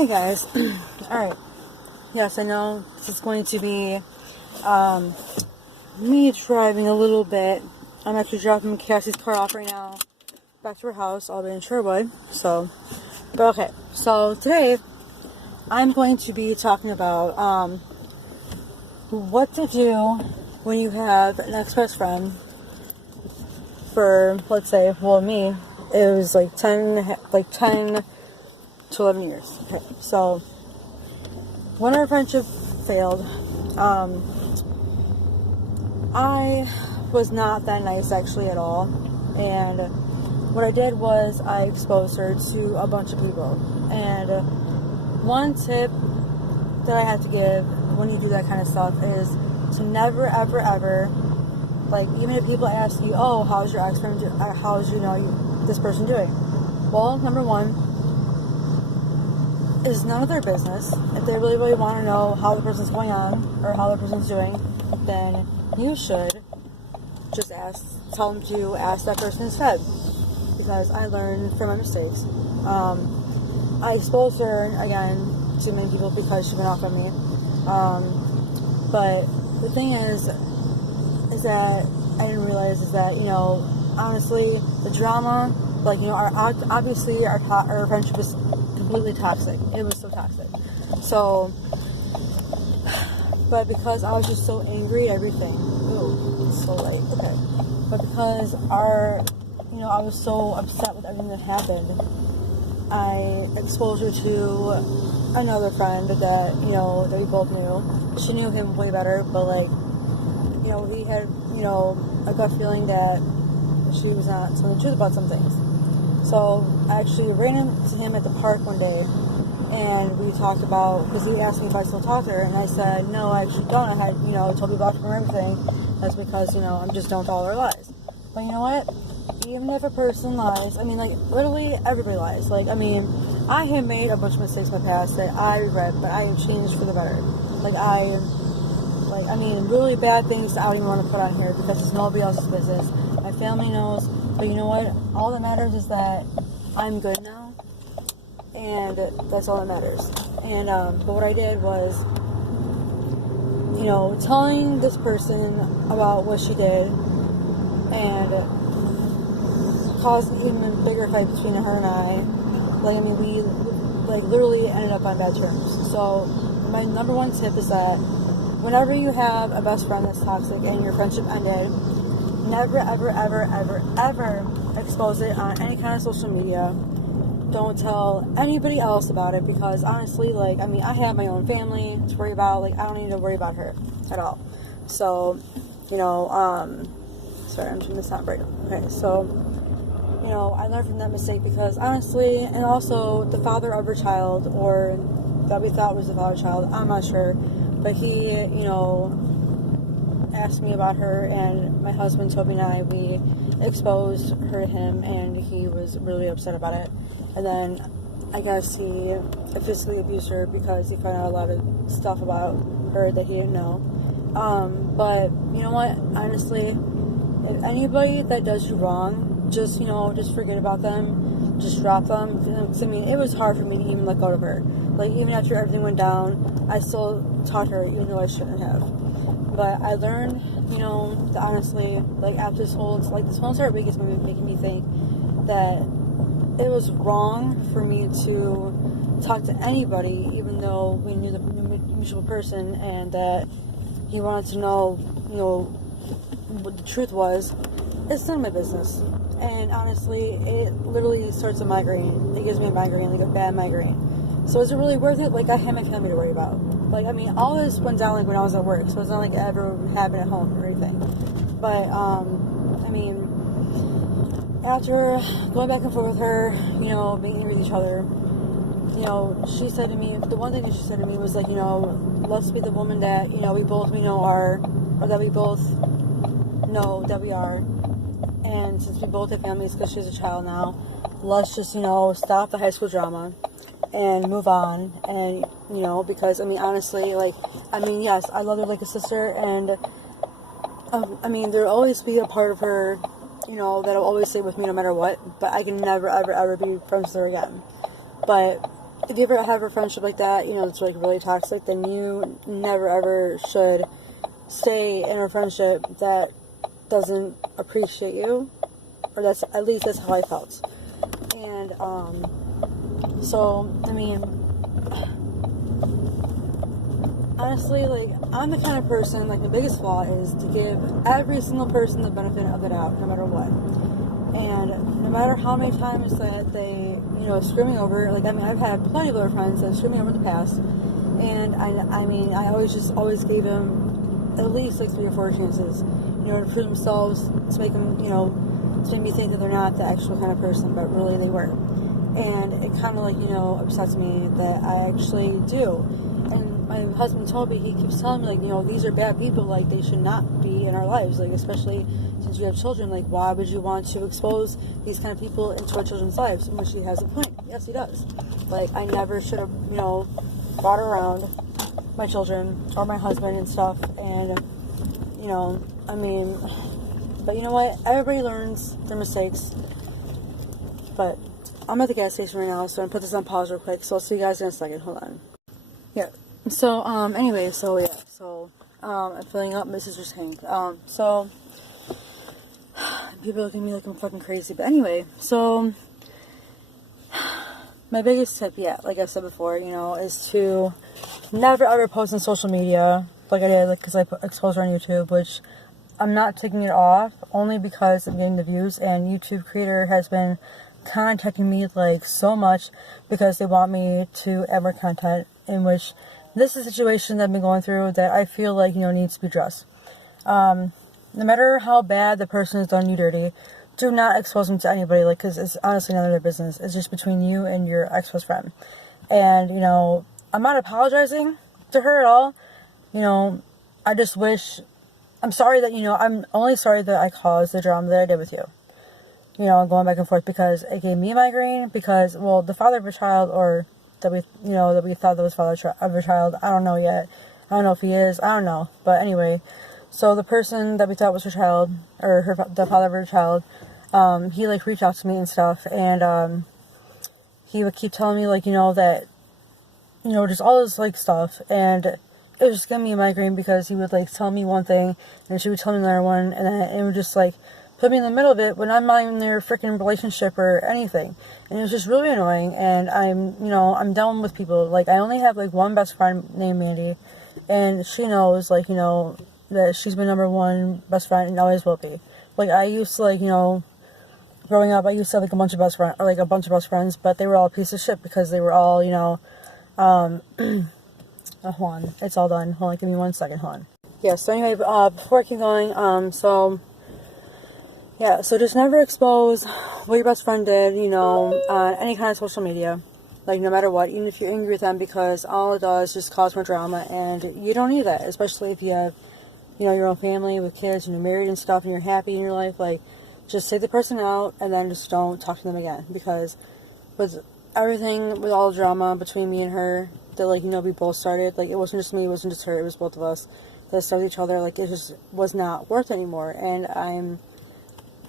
Hey guys. Alright. Yes, I know this is going to be me driving a little bit. I'm actually dropping Cassie's car off right now back to her house, all the way in Sherwood. But okay. So today I'm going to be talking about what to do when you have an ex-best friend for, let's say, well, me, it was like 10 to 11 years. Okay, so when our friendship failed, I was not that nice actually at all, and what I did was I exposed her to a bunch of people. And one tip that I have to give when you do that kind of stuff is to never ever ever, like, even if people ask you, oh, how's your ex-friend how's this person doing, well, number one, is none of their business. If they really, really want to know how the person's going on or how the person's doing, then you should just tell them to ask that person instead. Because I learned from my mistakes. I exposed her, again, to many people because she went off on me. But the thing is that I didn't realize is that, honestly, the drama, obviously our friendship was completely toxic. It was so toxic. So, but because I was just so angry at everything. Ooh, it's so late. Okay. But because I was so upset with everything that happened, I exposed her to another friend that we both knew. She knew him way better, but he had, a gut feeling that she was not telling the truth about some things. So I actually ran into him at the park one day, and we talked about, because he asked me if I still talked to her, and I said, no, I actually don't. I had, told you about her and everything. That's because, I just don't tolerate lies. But you know what? Even if a person lies, literally everybody lies. I have made a bunch of mistakes in the past that I regret, but I have changed for the better. Really bad things that I don't even want to put on here because it's nobody else's business. My family knows, but you know what? All that matters is that I'm good now, and that's all that matters. And but what I did was, telling this person about what she did, and caused an even bigger fight between her and I. We literally ended up on bad terms. So my number one tip is that whenever you have a best friend that's toxic and your friendship ended, never ever ever ever ever expose it on any kind of social media. Don't tell anybody else about it, because honestly, I have my own family to worry about. I don't need to worry about her at all. So, sorry, I'm turning this on right now. Okay, so, I learned from that mistake because honestly, and also the father of her child, or that we thought was the father's child, I'm not sure, but he, asked me about her, and my husband, Toby, and I, we exposed her to him, and he was really upset about it. And then I guess he physically abused her because he found out a lot of stuff about her that he didn't know. But you know what? Honestly, if anybody that does you wrong, just forget about them. Just drop them. It was hard for me to even let go of her. Even after everything went down, I still taught her, even though I shouldn't have. But I learned, that honestly, after this whole entire week is making me think that it was wrong for me to talk to anybody, even though we knew the mutual person, and that he wanted to know, what the truth was. It's none of my business. And honestly, it literally starts a migraine. It gives me a migraine, a bad migraine. So is it really worth it? I had my family to worry about. All this went down when I was at work, so it's not it ever happened at home or anything. But, after going back and forth with her, being angry with each other, she said to me, the one thing that she said to me was let's be the woman that, we both are, or that we both know that we are. And since we both have families, because she's a child now, let's just, stop the high school drama and move on. And, because, honestly, yes, I love her like a sister, and, there'll always be a part of her, that'll always stay with me no matter what, but I can never, ever, ever be friends with her again. But if you ever have a friendship like that, you know, it's like really toxic, then you never ever should stay in a friendship that doesn't appreciate you, or that's, at least that's how I felt. And so I mean, honestly, like, I'm the kind of person, like, the biggest flaw is to give every single person the benefit of the doubt, no matter what. And no matter how many times that they, you know, screw me over, like, I mean, I've had plenty of other friends that screwed me over in the past, and I mean, I always gave them at least, like, 3 or 4 chances, you know, to prove themselves, to make them, you know, to make me think that they're not the actual kind of person, but really they were. And it kind of, like, you know, upsets me that I actually do. And my husband Toby, he keeps telling me, like, you know, these are bad people, like, they should not be in our lives, like, especially since we have children, like, why would you want to expose these kind of people into our children's lives? In which he has a point. Yes, he does. Like, I never should have, you know, brought around my children or my husband and stuff, and, you know, I mean, but you know what, everybody learns their mistakes. But I'm at the gas station right now, so I'm gonna put this on pause real quick, so I'll see you guys in a second. Hold on. Yeah. So, anyway, so, yeah. So, I'm filling up Mrs. Hank. So, people look at me like I'm fucking crazy. But anyway, so, my biggest tip, yeah, like I said before, you know, is to never ever post on social media like I did, like, because I exposed her on YouTube, which I'm not taking it off, only because I'm getting the views, and YouTube creator has been contacting me, like, so much because they want me to add more content, in which this is a situation that I've been going through that I feel like, you know, needs to be addressed. No matter how bad the person has done you dirty, do not expose them to anybody, like, because it's honestly none of their business. It's just between you and your ex-best friend. And, you know, I'm not apologizing to her at all. You know, I just wish, I'm sorry that, you know, I'm only sorry that I caused the drama that I did with you. You know, going back and forth, because it gave me a migraine, because, well, the father of a child, or that we, you know, that we thought that was father of a child, I don't know yet. I don't know if he is, I don't know. But anyway, so the person that we thought was her child, or the father of her child, he, like, reached out to me and stuff, and, he would keep telling me, like, you know, that, you know, just all this, like, stuff, and it was just giving me a migraine, because he would, like, tell me one thing, and she would tell me another one, and then it would just, like, put me in the middle of it when I'm not even in their freaking relationship or anything. And it was just really annoying, and I'm, you know, I'm done with people. Like, I only have, like, one best friend named Mandy, and she knows, like, you know, that she's my number one best friend and always will be. Like, I used to, like, you know, growing up, I used to have, like, a bunch of best friends, but they were all a piece of shit, because they were all, you know, hold on, it's all done. Hold on, give me 1 second, hold on. Yeah, so anyway, before I keep going, yeah, so just never expose what your best friend did, you know, on any kind of social media. Like, no matter what, even if you're angry with them, because all it does is just cause more drama, and you don't need that, especially if you have, you know, your own family with kids, and you're married and stuff, and you're happy in your life. Like, just take the person out, and then just don't talk to them again, because with everything, with all the drama between me and her, that, like, you know, we both started, like, it wasn't just me, it wasn't just her, it was both of us that started each other. Like, it just was not worth it anymore, and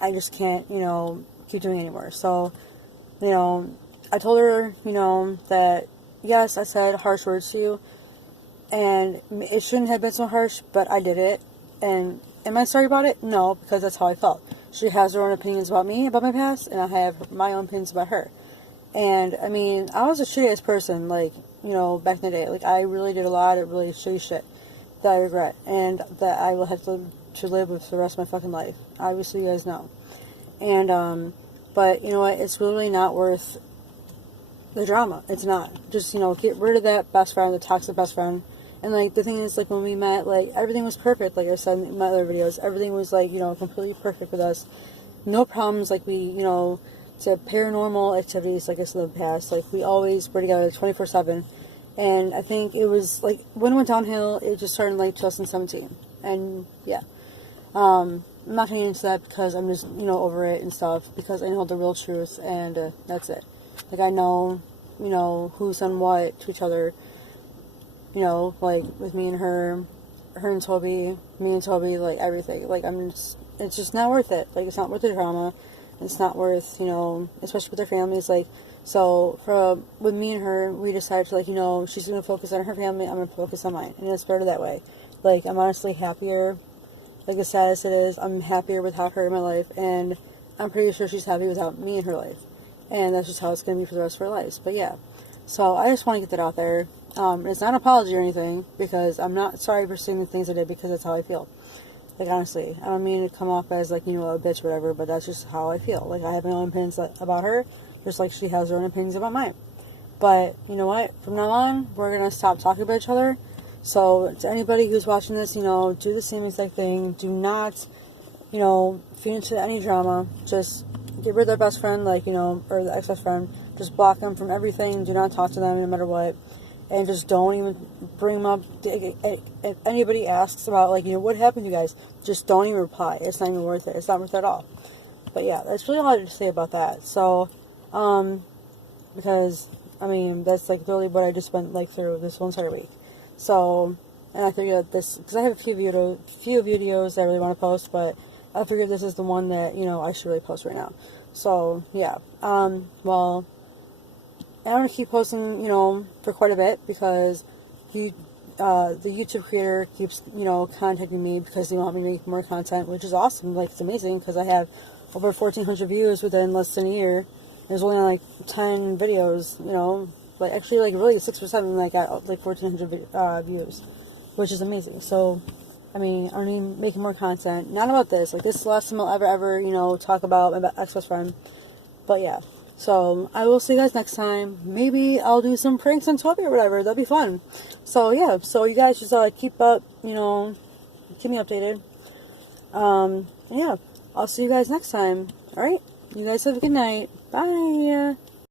I just can't, you know, keep doing it anymore. So, you know, I told her, you know, that, yes, I said harsh words to you, and it shouldn't have been so harsh, but I did it. And am I sorry about it? No, because that's how I felt. She has her own opinions about me, about my past, and I have my own opinions about her. And, I mean, I was a shitty-ass person, like, you know, back in the day. Like, I really did a lot of really shitty shit that I regret, and that I will have to live with for the rest of my fucking life. Obviously, you guys know. And, but, you know what, it's really not worth the drama. It's not. Just, you know, get rid of that best friend, the toxic best friend. And, like, the thing is, like, when we met, like, everything was perfect. Like I said in my other videos, everything was, like, you know, completely perfect with us. No problems. Like, we, you know, did paranormal activities, like I said in the past. Like, we always were together 24/7. And I think it was, like, when it went downhill, it just started in, like, 2017. And, yeah. I'm not going to get into that, because I'm just, you know, over it and stuff, because I know the real truth, and that's it. Like, I know, you know, who's done what to each other, you know, like, with me and her and Toby, me and Toby, like, everything. Like, it's just not worth it. Like, it's not worth the drama. It's not worth, you know, especially with their families. Like, so with me and her, we decided to, like, you know, she's gonna focus on her family, I'm gonna focus on mine, and it's better that way. Like, I'm honestly happier. Like, as sad as it is, I'm happier without her in my life, and I'm pretty sure she's happy without me in her life. And that's just how it's going to be for the rest of our lives. But yeah, so I just want to get that out there. It's not an apology or anything, because I'm not sorry for saying the things I did, because that's how I feel. Like, honestly, I don't mean to come off as, like, you know, a bitch or whatever, but that's just how I feel. Like, I have my own opinions about her, just like she has her own opinions about mine. But, you know what? From now on, we're going to stop talking about each other. So, to anybody who's watching this, you know, do the same exact thing. Do not, you know, feed into any drama. Just get rid of their best friend, like, you know, or the ex-best friend. Just block them from everything. Do not talk to them no matter what. And just don't even bring them up. If anybody asks about, like, you know, what happened to you guys, just don't even reply. It's not even worth it. It's not worth it at all. But yeah, that's really all I had to say about that. So, because, I mean, that's, like, really what I just went, like, through this whole entire week. So, and I figured that this, because I have a few videos that I really want to post, but I figured this is the one that, you know, I should really post right now. So, yeah. Well, I'm going to keep posting, you know, for quite a bit, because the YouTube creator keeps, you know, contacting me because they want me to make more content, which is awesome. Like, it's amazing, because I have over 1,400 views within less than a year. There's only, like, 10 videos, you know, like, actually, like, really 6 or 7, like, got, like, 1,400 views, which is amazing. So, I mean, I'm even making more content, not about this. Like, this is the last time I'll ever, you know, talk about my ex-best friend. But yeah. So, I will see you guys next time. Maybe I'll do some pranks on Toby or whatever. That'll be fun. So, yeah. So, you guys just keep up, you know, keep me updated. Yeah. I'll see you guys next time. Alright? You guys have a good night. Bye.